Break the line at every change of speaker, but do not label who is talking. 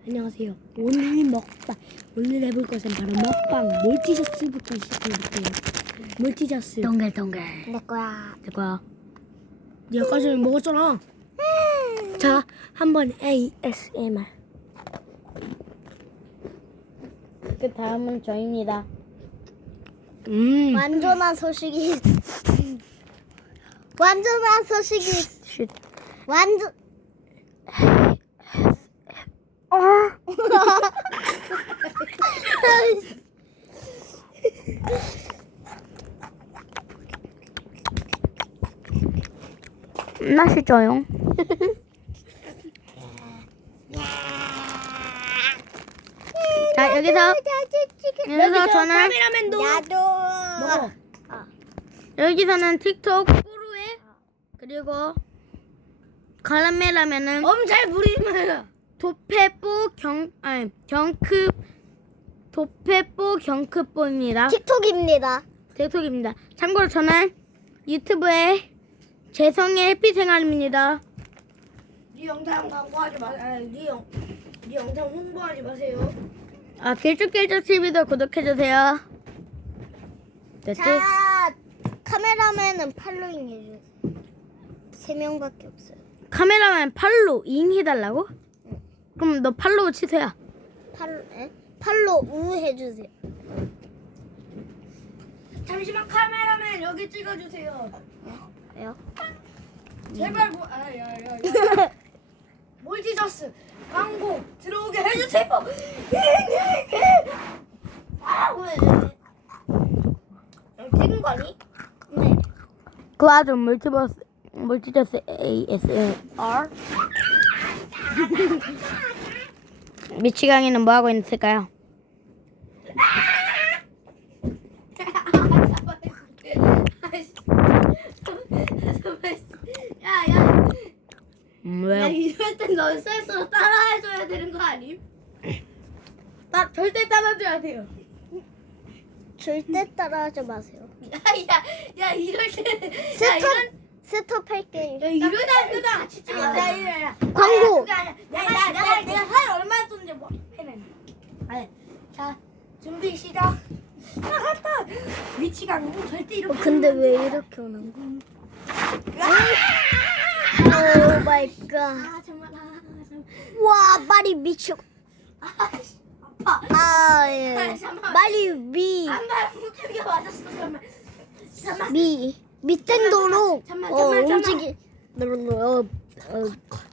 안녕하세요. 오늘 해볼 것은 바로 먹방 몰티저스부터 시작해볼게요. 몰티저스.
동글동글.
내 거야.
내 거야.
니 아까 전에 먹었잖아. 자, 한번 ASMR.
그 다음은 저입니다.
완전한 소식이
쉿.
완전
맛있어요. 자, 여기서 저는
카메라맨도
나도
먹어.
여기서는 틱톡 꾸루에 그리고 카라멜라면은
엄살 부리지 마요.
도페뽀 경크뽀입니다.
틱톡입니다.
틱톡입니다. 참고로 저는 유튜브에 재성의 해피생활입니다.
니 영상 광고하지 마. 니 영상 홍보하지 마세요.
아, 길쭉길쭉 TV도 구독해주세요. 됐지?
자, 카메라맨은 팔로잉 해주세요. 3명밖에 없어요.
카메라맨 팔로 잉 해달라고? 그럼 너 팔로우 치세요.
팔로 우 해주세요.
잠시만 카메라맨 여기 찍어주세요.
왜요?
제발 몰티저스 광고 들어오게 해주세요. 찍은 거 아니?
네.
그 아주 멀티저스 ASMR. 미치광이는 뭐 하고 있을까요?
야야.
왜요?
야 이럴 땐 넌 스스로 따라해줘야 되는 거 아님? 나 절대 따라줘야 돼요.
절대 따라하지 마세요.
야 이럴 때
스톱할게요.
이러다 같이 찍어. 야.
광고.
내가 살 얼마 줬는지 모르겠네. 자 준비 시작. 나갔다. 미치광 절대 이렇게.
근데 왜 이렇게 오는 거야? 오 마이 갓.
정말
와, 말이 미쳐.
아파.
아, 예.
잠깐만.
말이 미.
한발 뭉치게 맞았어. 잠깐만.
밑땡도로
잠깐만.
움직이.